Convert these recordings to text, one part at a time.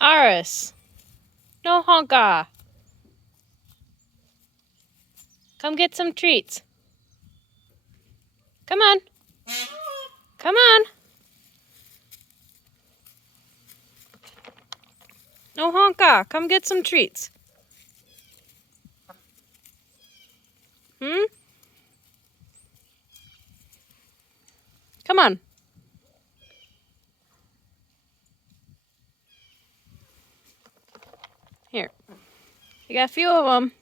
Aris, no honka. Come get some treats. Come on. Come on. No honka. Come get some treats. Hmm? Come on. Here. You got a few of them.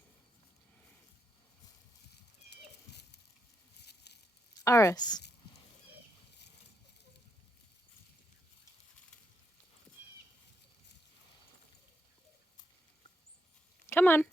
Aris. Come on.